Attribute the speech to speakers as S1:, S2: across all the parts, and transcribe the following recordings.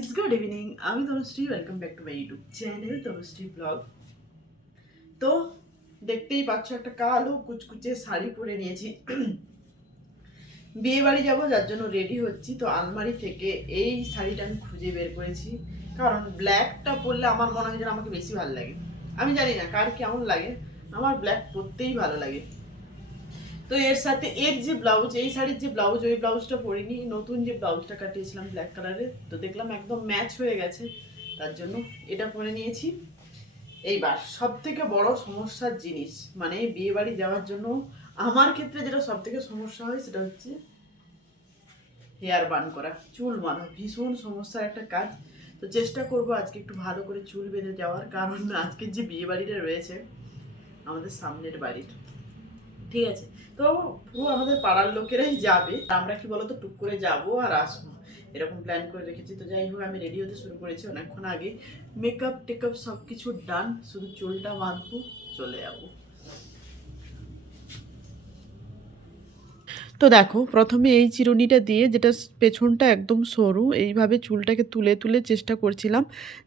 S1: Guys good evening আমি Tanushree welcome back to my YouTube channel Tanushree vlog তো দেখতেই পাচ্ছ একটা কালো কুচকুচে শাড়ি পরে নিয়েছি। বিয়ে বাড়ি যাব, যার জন্য রেডি হচ্ছি। তো আলমারি থেকে এই শাড়িটা আমি খুঁজে বের করেছি। কারণ ব্ল্যাকটা পরলে আমার মনে হয় যেন আমাকে বেশি ভালো লাগে। আমি জানি না কার কেমন লাগে। আমার ব্ল্যাক পরতেই ভালো লাগে। তো এর সাথে এর যে ব্লাউজ, এই শাড়ির যে ব্লাউজ, ওই ব্লাউজটা পরিনি নতুন যে ব্লাউজটা কাটিয়েছিলাম ব্ল্যাক কালারের তো দেখলাম একদম ম্যাচ হয়ে গেছে। তার জন্য এটা পরে নিয়েছি। এইবার সব থেকে বড় সমস্যার জিনিস মানে বিয়ে বাড়ি যাওয়ার জন্য আমার ক্ষেত্রে যেটা সব থেকে সমস্যা হয় সেটা হচ্ছে হেয়ার বান করা, চুল বাঁধা, ভীষণ সমস্যার একটা কাজ। তো চেষ্টা করব আজকে একটু ভালো করে চুল বেঁধে যাওয়ার, কারণ আজকে যে বিয়ে বাড়িটা রয়েছে আমাদের সামনের বাড়ির। ঠিক আছে? তো পুরো আমাদের পাড়ার লোকেরাই যাবে। আমরা কি বলতো, টুক করে যাব আর আসব। এরকম প্ল্যান করে রেখেছি। তো যাই হোক, আমি রেডি হতে শুরু করেছি অনেকক্ষণ আগে। মেকআপ টেকআপ সব কিছু ডান শুধু চুলটা বাঁধবো, চলে যাব। তো দেখো, প্রথমে এই চিরুনিটা দিয়ে যেটা পেছনটা একদম সরু, এইভাবে চুলটাকে তুলে তুলে চেষ্টা করছিলাম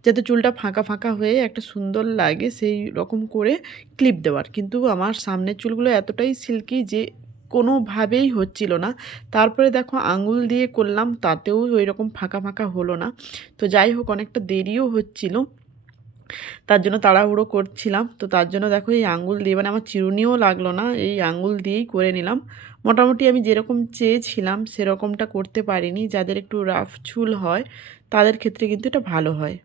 S1: যাতে চুলটা ফাঁকা ফাঁকা হয়ে একটা সুন্দর লাগে সেই রকম করে ক্লিপ দেওয়ার। কিন্তু আমার সামনের চুলগুলো এতটাই সিল্কি যে কোনোভাবেই হচ্ছিল না। তারপরে দেখো আঙুল দিয়ে করলাম, তাতেও ওই রকম ফাঁকা ফাঁকা হলো না। তো যাই হোক, অনেকটা দেরিও হচ্ছিল। তার জন্য তাড়াহুড়ো করছিলাম। তো তার জন্য দেখো এই আঙুল দিয়ে মানে আমার চিরুনিও লাগল না, এই আঙুল দিয়েই করে নিলাম। মোটামুটি আমি যেরকম চেয়েছিলাম সেরকমটা করতে পারিনি। যাদের একটু রাফ চুল হয়, তাদের ক্ষেত্রে কিন্তু এটা ভালো হয়।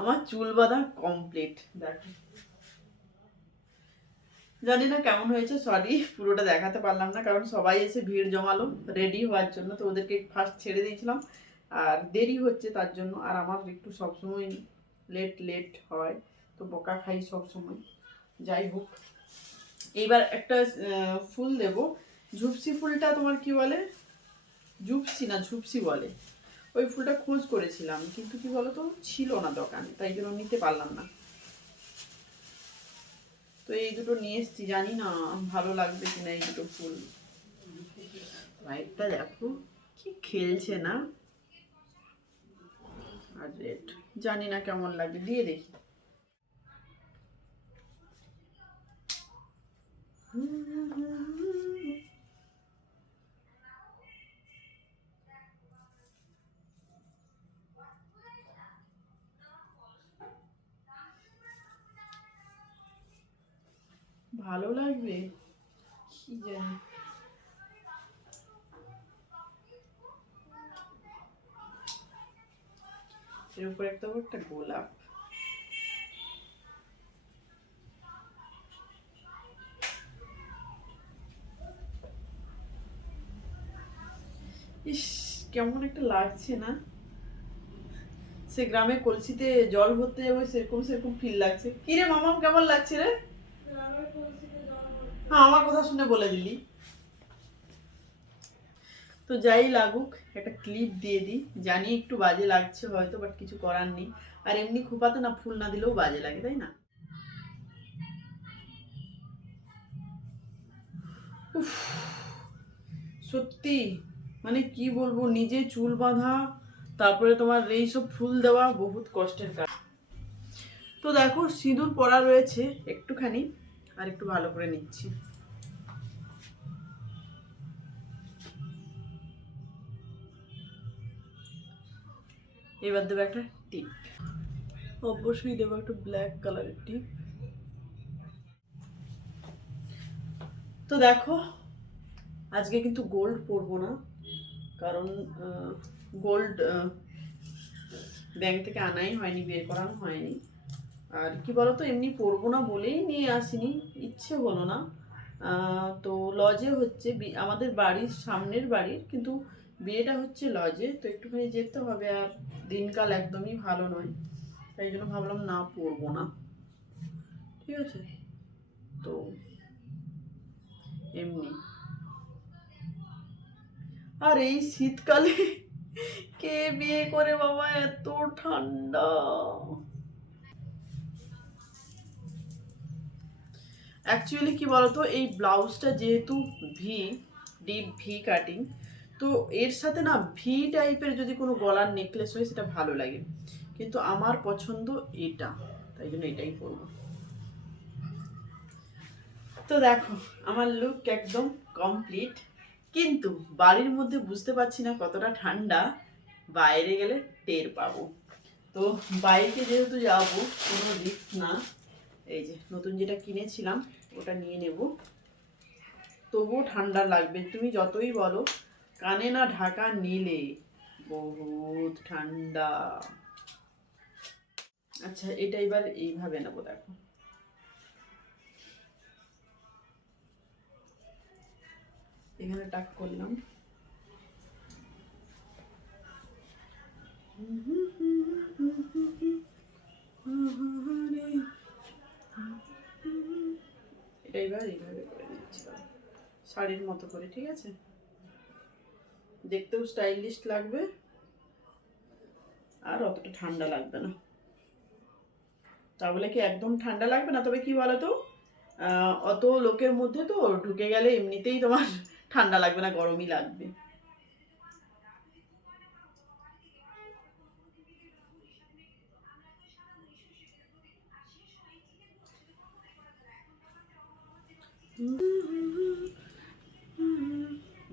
S1: আমার চুল বাঁধা কমপ্লিট দেখো। জানি না কেমন হয়েছে সরি পুরোটা দেখাতে পারলাম না, কারণ সবাই এসে ভিড় জমালো রেডি হওয়ার জন্য। তো ওদেরকে ফার্স্ট ছেড়ে দিয়েছিলাম। আর দেরি হচ্ছে তার জন্য, আর আমার একটু সবসময় লেট লেট হয়, তো বকা খাই সবসময়। যাই হোক, এইবার একটা ফুল দেব। ঝুপসি ফুলটা তোমার কি বলে? ঝুপসি না, ঝুপসি বলে। ওই ফুলটা খোঁজ করেছিলাম, কিন্তু কি বলো তো ছিল না দোকানে, তাই জন্য নিতে পারলাম না। তো এই দুটো নিয়ে এসছি, জানি না ভালো লাগবে কিনা এই দুটো ফুল। হোয়াইটটা দেখো, কি খেলছে না? আর রেড জানি না কেমন লাগবে দিয়ে দেখি। ভালো লাগবে? কি জানি। এর উপরে একটা একটা গোলাপ। ইস কেমন একটা লাগছে না? সে গ্রামে কলসিতে জল ভরতে যাব সেরকম সেরকম ফিল লাগছে। কি রে মামাম কেমন লাগছে রে? হ্যাঁ আমার কথা শুনে বলে দিলি। তো যাই লাগুক, একটা ক্লিপ দিয়ে দিই। জানি একটু বাজে লাগছে হয়তো বাট কিছু করার নেই। আর এমনি খোপাতে না ফুল না দিলেও বাজে লাগে, তাই না? সত্যি মানে কি বলব, নিজে চুল বাঁধা, তারপরে তোমার এই সব ফুল দেওয়া বহুত কষ্টের কাজ। তো দেখো, সিঁদুর পরা রয়েছে একটুখানি, আর একটু ভালো করে নিচ্ছি। এবার দেবো একটা টিপ। অবশ্যই দেবো একটা ব্ল্যাক কালারের টিপ। তো দেখো, আজকে কিন্তু গোল্ড পরবো না, কারণ গোল্ড ব্যাংক থেকে আনাই হয়নি, বের করানো হয়নি। আর কি বলতো, এমনি পরবো না বলেই নিয়ে আসিনি, ইচ্ছে হলো না। তো লজে হচ্ছে আমাদের বাড়ির সামনের বাড়ির, কিন্তু বিয়েটা হচ্ছে লজে, তো একটুখানি যেতে হবে আর দিনকাল একদমই ভালো নয়। তাই জন্য ভাবলাম না পরবো না। ঠিক আছে? তো এমনি। আর এই শীতকালে কে বিয়ে করে বাবা? এত ঠান্ডা। অ্যাকচুয়ালি কি বলতো? এই ব্লাউজটা যেহেতু ভি ডিপ ভি কাটিং তো এর সাথে না ভি টাইপের যদি কোনো গলার নেকলেস হয়, সেটা ভালো লাগে। কিন্তু আমার পছন্দ এটা। তাই জন্য এটাই পরবো। তো দেখো, আমার লুক একদম কমপ্লিট কিন্তু বাড়ির মধ্যে বুঝতে পারছি না কতটা ঠান্ডা, বাইরে গেলে টের পাবো। তো বাইকে যেহেতু যাব, কোনো রিস্ক না। এই যে নতুন যেটা কিনেছিলাম, ওটা নিয়ে নেব। তবুও ঠান্ডা লাগবে। তুমি যতই বলো কানে না ঢাকা নিলে? বহুত ঠান্ডা। আচ্ছা এটা এবার এইভাবে নেব, দেখো। এখানে টাক করলাম। এটা এবার এইভাবে করে নিচ্ছি। শাড়ির মতো করে, ঠিক আছে? দেখতেও স্টাইলিশ লাগবে। আর অতটা ঠান্ডা লাগবে না। তা বলে কি একদম ঠান্ডা লাগবে না? তবে কি বলতো? অত লোকের মধ্যে তো ঢুকে গেলে এমনিতেই তোমার ঠান্ডা লাগবে না, গরমই লাগবে।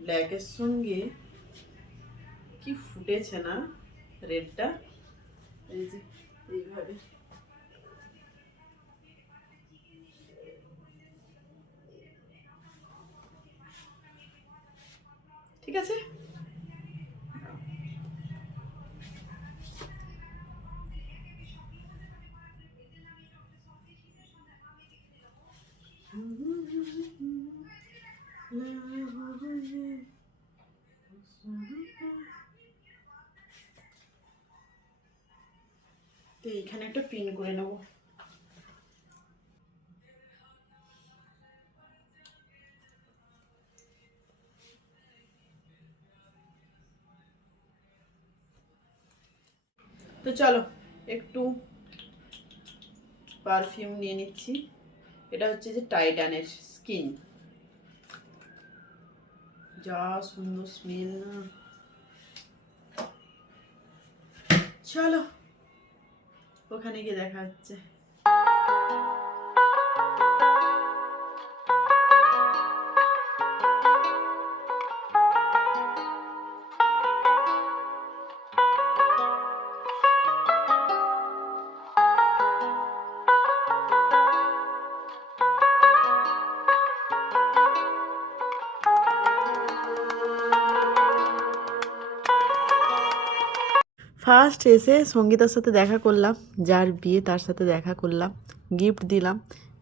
S1: ব্ল্যাকের সঙ্গে কি ফুটেছে না? রেডটা? এই যে এইভাবে। ঠিক আছে? তো এইখানে একটা পিন করে নেব। তো চলো, একটু পারফিউম নিয়ে নিচ্ছি। এটা হচ্ছে যে টাইটানের স্কিন যা সুন্দর স্মেল না। চলো। ওখানে গিয়ে দেখা হচ্ছে। ফার্স্ট এসে সঙ্গীতার সাথে দেখা করলাম, যার বিয়ে তার সাথে দেখা করলাম গিফট দিলাম।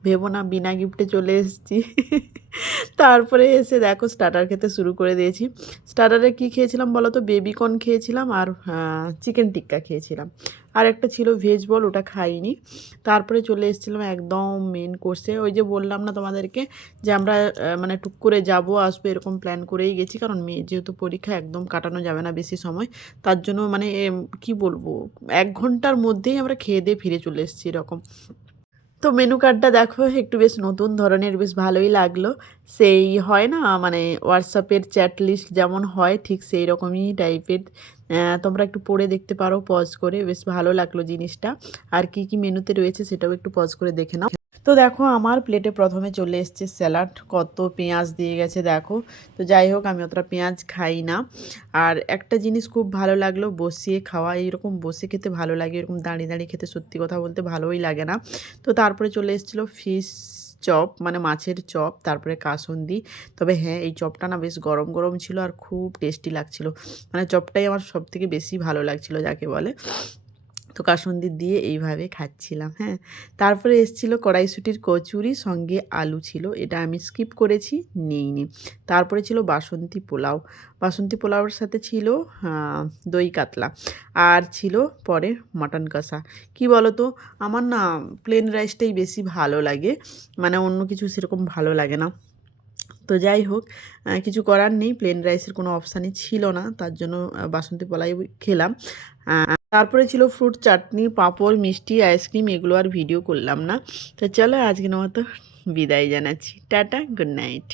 S1: ভেবো না, বিনা গিফটে চলে এসেছি। তারপরে এসে দেখো স্টার্টার খেতে শুরু করে দিয়েছি। স্টার্টারে কী খেয়েছিলাম বলো তো? বেবিকর্ন খেয়েছিলাম আর চিকেন টিক্কা খেয়েছিলাম। আর একটা ছিল ভেজ বল ওটা খাইনি। তারপরে চলে এসেছিলাম একদম মেন কোর্সে ওই যে বললাম না তোমাদেরকে যে আমরা মানে টুক করে যাব, আসব, এরকম প্ল্যান করেই গেছি। কারণ মেয়ে যেহেতু পরীক্ষা একদম কাটানো যাবে না বেশি সময়, তার জন্য মানে কি বলব, এক ঘণ্টার মধ্যেই আমরা খেয়ে দিয়ে ফিরে চলে এসেছি এরকম। তো মেনু কার্ডটা দেখো, একটু বেশ নতুন ধরনের, বেশ ভালোই লাগল। সেই হয় না মানে হোয়াটসঅ্যাপের চ্যাট লিস্ট যেমন হয়, ঠিক সেই রকমই টাইপের তোমরা একটু পড়ে দেখতে পারো পজ করে, বেশ ভালো লাগল জিনিসটা। আর কি কি মেনুতে রয়েছে সেটাও একটু পজ করে দেখে নাও। তো দেখো, আমার প্লেটে প্রথমে চলে এসছে স্যালাড কত পেঁয়াজ দিয়ে গেছে, দেখো। তো যাই হোক, আমি অতটা পেঁয়াজ খাই না। আর একটা জিনিস খুব ভালো লাগল, বসিয়ে খাওয়া। এইরকম বসে খেতে ভালো লাগে, এরকম দাঁড়িয়ে দাঁড়িয়ে খেতে সত্যি কথা বলতে ভালোই লাগে না। তো তারপরে চলে এসেছিল ফিশ চপ মানে মাছের চপ তারপরে কাসন্দি। তবে হ্যাঁ এই চপটা না বেশ গরম গরম ছিল আর খুব টেস্টি লাগছিল। মানে চপটাই আমার সব থেকে বেশি ভালো লাগছিল, যাকে বলে। তো কাসন্দি দিয়ে এইভাবে খাচ্ছিলাম হ্যাঁ। তারপরে এসছিল কড়াইশুটির কচুরি, সঙ্গে আলু ছিল। এটা আমি স্কিপ করেছি, নিইনি। তারপরে ছিল বাসন্তী পোলাও। বাসন্তী পোলাওর সাথে ছিল দই কাতলা। আর ছিল পরে মাটন কষা। কি বলো তো আমার না প্লেন রাইসটাই বেশি ভালো লাগে। মানে অন্য কিছু সেরকম ভালো লাগে না। তো যাই হোক কিছু করার নেই। প্লেন রাইসের কোনো অপশানই ছিল না। তার জন্য বাসন্তী পোলাই খেলাম। তারপরে ছিল ফ্রুট, চাটনি, পাঁপড়, মিষ্টি, আইসক্রিম, এগুলো আর ভিডিও করলাম না। তো চলো আজকের মতো বিদায় জানাচ্ছি। Tata good night